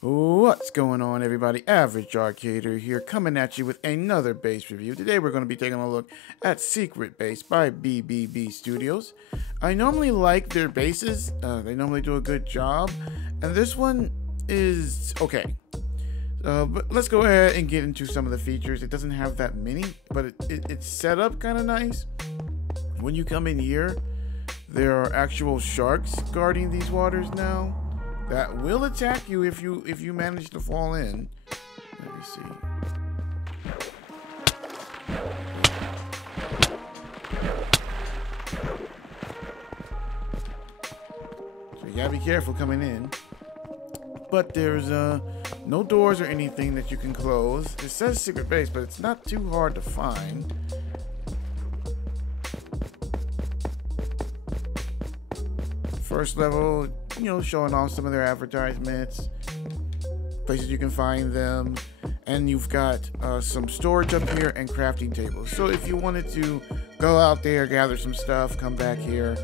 What's going on, everybody? Average Arcader here, coming at you with another base review. Today we're going to be taking a look at Secret Base by BBB Studios. I normally like their bases. They normally do a good job, and this one is okay. But let's go ahead and get into some of the features. It doesn't have that many, but it's set up kind of nice. When you come in here, there are actual sharks guarding these waters now that will attack you if you manage to fall in. Let me see. So you gotta be careful coming in. But there's no doors or anything that you can close. It says secret base, but it's not too hard to find. First level, you know, showing off some of their advertisements, places you can find them, and you've got some storage up here and crafting tables. So if you wanted to go out there, gather some stuff, come back here,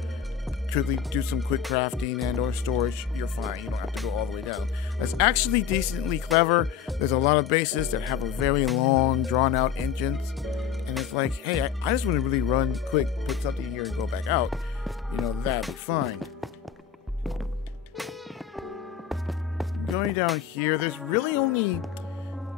quickly do some quick crafting and or storage, you're fine. You don't have to go all the way down. That's actually decently clever. There's a lot of bases that have a very long, drawn-out engines, and it's like, hey, I just want to really run quick, put something here and go back out. You know, that'd be fine. Going down here, there's really only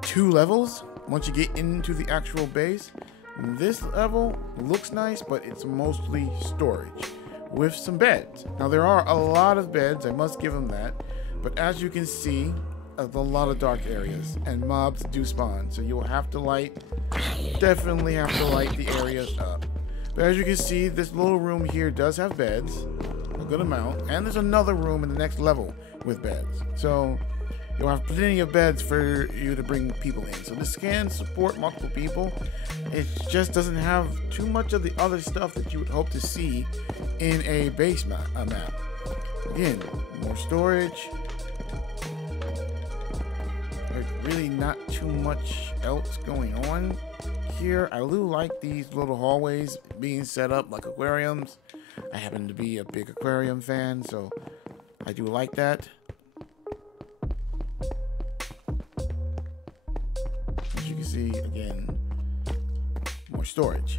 2 levels once you get into the actual base. This level looks nice, but it's mostly storage with some beds. Now there are a lot of beds, I must give them that, but as you can see, a lot of dark areas and mobs do spawn, so you'll have to definitely have to light the areas up. But as you can see, this little room here does have beds, a good amount, and there's another room in the next level with beds, so you'll have plenty of beds for you to bring people in. So this can support multiple people. It just doesn't have too much of the other stuff that you would hope to see in a base map. Again, more storage. There's really not too much else going on here. I do like these little hallways being set up like aquariums. I happen to be a big aquarium fan, so I do like that. As you can see, again, more storage.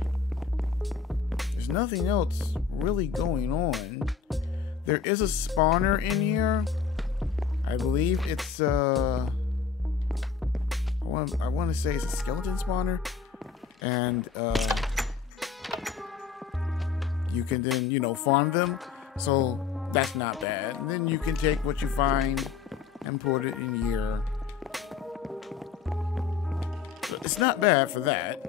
There's nothing else really going on. There is a spawner in here. I believe it's I want to say it's a skeleton spawner, and you can then, you know, farm them. So that's not bad. And then you can take what you find and put it in here. So it's not bad for that.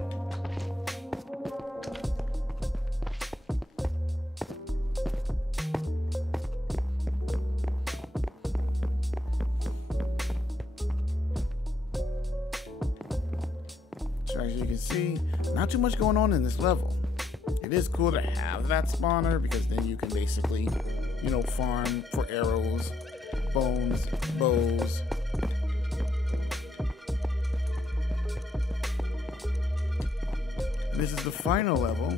So as you can see, not too much going on in this level. It is cool to have that spawner because then you can basically, you know, farm for arrows, bones, bows. This is the final level.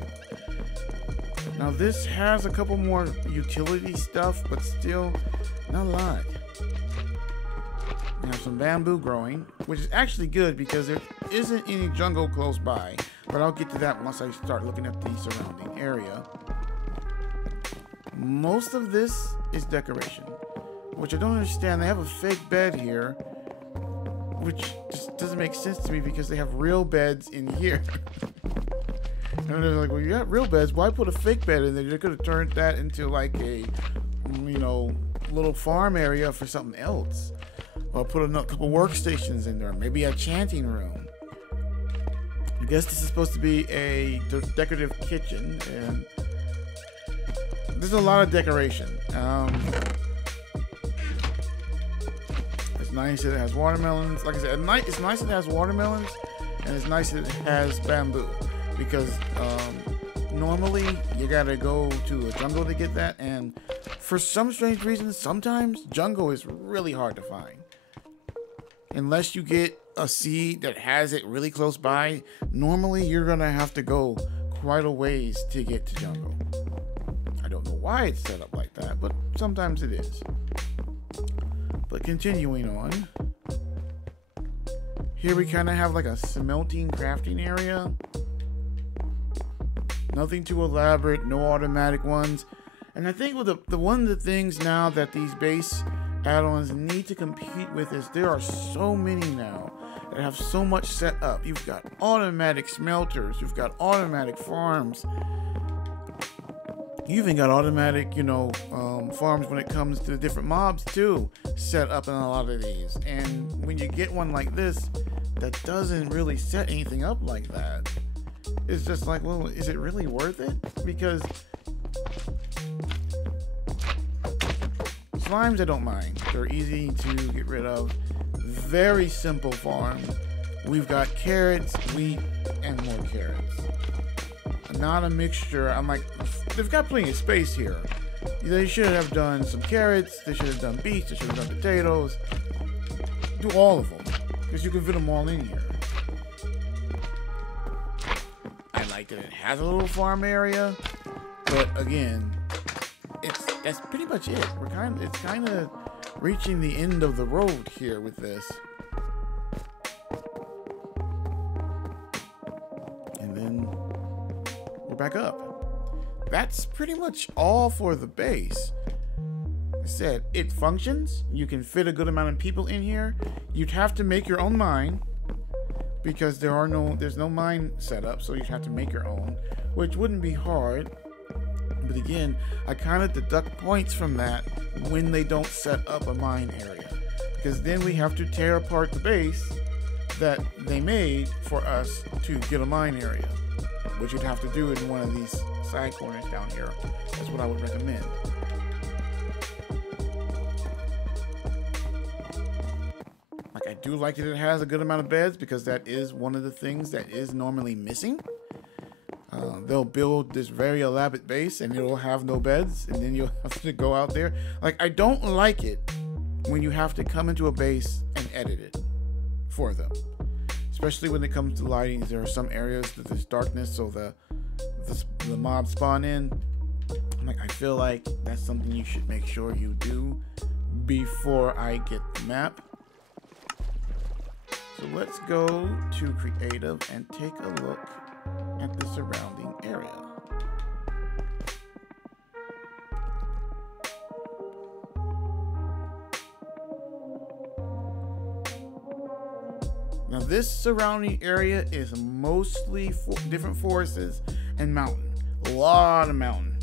Now this has a couple more utility stuff, but still not a lot. We have some bamboo growing, which is actually good because there isn't any jungle close by. But I'll get to that once I start looking at the surrounding area. Most of this is decoration, which I don't understand. They have a fake bed here, which just doesn't make sense to me because they have real beds in here. And they're like, well, you got real beds, why put a fake bed in there? They could have turned that into like a, you know, little farm area for something else. Or put a couple workstations in there, maybe a chanting room. I guess this is supposed to be a decorative kitchen, and there's a lot of decoration. It's nice that it has watermelons. Like I said, it's nice that it has watermelons, and it's nice that it has bamboo, because normally you gotta go to a jungle to get that, and for some strange reason, sometimes jungle is really hard to find. Unless you get a seed that has it really close by, normally you're gonna have to go quite a ways to get to jungle. I don't know why it's set up like that, but sometimes it is. But continuing on, here we kind of have like a smelting crafting area. Nothing too elaborate, no automatic ones. And I think with the one of the things now that these base add-ons need to compete with is there are so many now that have so much set up. You've got automatic smelters, you've got automatic farms, you even got automatic, farms when it comes to the different mobs too, set up in a lot of these. And when you get one like this that doesn't really set anything up like that, it's just like, well, is it really worth it? Because slimes I don't mind. They're easy to get rid of. Very simple farm. We've got carrots, wheat, and more carrots. Not a mixture. I'm like, they've got plenty of space here. They should have done some carrots. They should have done beets. They should have done potatoes. Do all of them, because you can fit them all in here. I like that it has a little farm area, but again, that's pretty much it. It's kind of reaching the end of the road here with this. And then we're back up. That's pretty much all for the base. I said it functions. You can fit a good amount of people in here. You'd have to make your own mine because there's no mine set up, so you'd have to make your own, which wouldn't be hard. But again, I kind of deduct points from that when they don't set up a mine area, because then we have to tear apart the base that they made for us to get a mine area, which you'd have to do in one of these side corners down here. That's what I would recommend. Like, I do like that it has a good amount of beds, because that is one of the things that is normally missing. They'll build this very elaborate base and it'll have no beds, and then you'll have to go out there. Like, I don't like it when you have to come into a base and edit it for them, especially when it comes to lighting. There are some areas that there's darkness, so the mobs spawn in. Like, I feel like that's something you should make sure you do before I get the map. So let's go to creative and take a look at the surrounding area. Now this surrounding area is mostly different forests and mountain. A lot of mountain.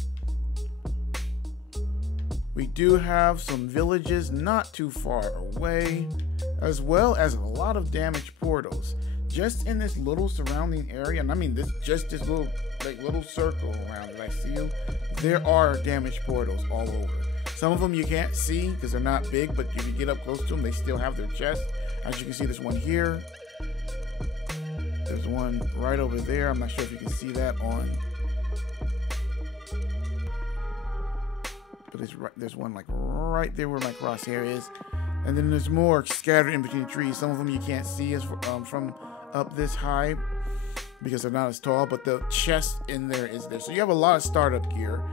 We do have some villages not too far away, as well as a lot of damaged portals. Just in this little surrounding area, and I mean this little circle around that I see, there are damaged portals all over. Some of them you can't see because they're not big, but if you get up close to them, they still have their chest. As you can see, there's one here. There's one right over there. I'm not sure if you can see that on, but there's one like right there where my crosshair is. And then there's more scattered in between trees. Some of them you can't see as from up this high because they're not as tall, but the chest in there is there. So you have a lot of startup gear.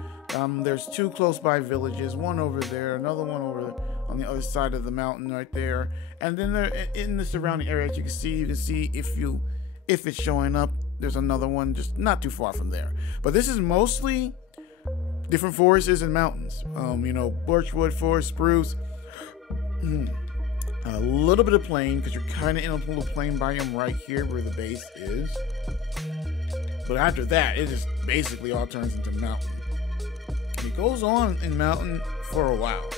There's two close by villages, one over there, another one over on the other side of the mountain right there. And then there in the surrounding area, as you can see if it's showing up, there's another one just not too far from there. But this is mostly different forests and mountains. Birchwood forest, spruce, a little bit of plain, because you're kind of in a little plain biome right here where the base is. But after that, it just basically all turns into mountain. It goes on in mountain for a while.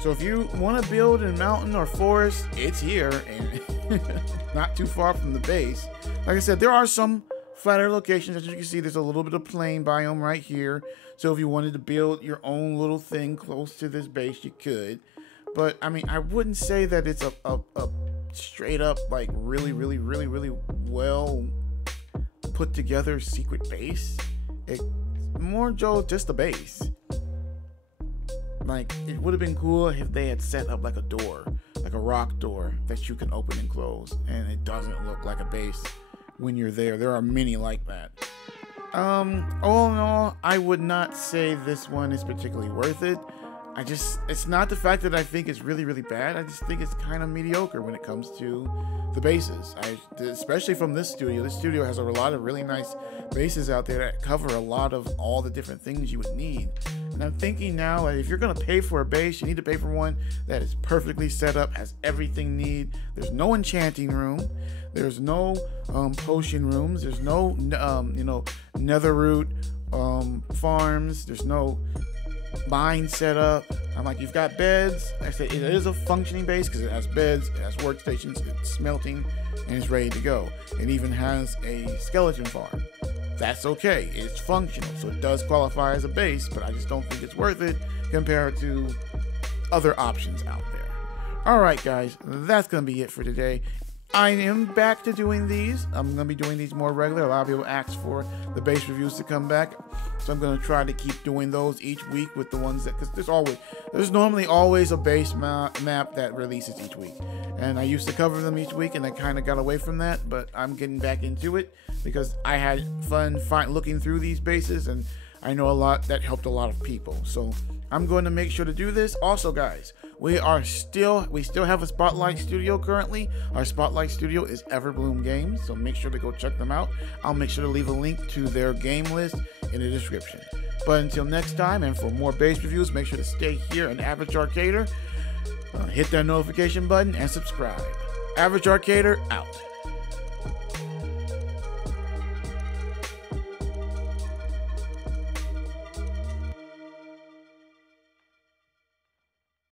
So if you want to build in mountain or forest, it's here and not too far from the base. Like I said, there are some flatter locations. As you can see, there's a little bit of plain biome right here. So if you wanted to build your own little thing close to this base, you could. But I mean, I wouldn't say that it's a straight up like really well put together secret base. It's more just a base. Like, it would have been cool if they had set up like a door like a rock door that you can open and close, and it doesn't look like a base when you're there. There are many like that. All in all, I would not say this one is particularly worth it. It's not the fact that I think it's really, really bad. I just think it's kind of mediocre when it comes to the bases. Especially from this studio. This studio has a lot of really nice bases out there that cover a lot of all the different things you would need. And I'm thinking now, like, if you're going to pay for a base, you need to pay for one that is perfectly set up, has everything you need. There's no enchanting room. There's no potion rooms. There's no, netherroot farms. There's no mine set up. I'm like, you've got beds. I say it is a functioning base because it has beds, it has workstations, it's smelting, and it's ready to go. It even has a skeleton farm. That's okay. It's functional, so it does qualify as a base, but I just don't think it's worth it compared to other options out there. All right, guys, that's going to be it for today. I am back to doing these. I'm going to be doing these more regular. A lot of people ask for the base reviews to come back, so I'm going to try to keep doing those each week with the ones that, because there's normally always a base map that releases each week, and I used to cover them each week, and I kind of got away from that, but I'm getting back into it because I had fun looking through these bases, and I know a lot that helped a lot of people, so I'm going to make sure to do this. Also, guys, we still have a Spotlight Studio currently. Our Spotlight Studio is Everbloom Games, so make sure to go check them out. I'll make sure to leave a link to their game list in the description. But until next time, and for more base reviews, make sure to stay here in Average Arcader. Hit that notification button and subscribe. Average Arcader out.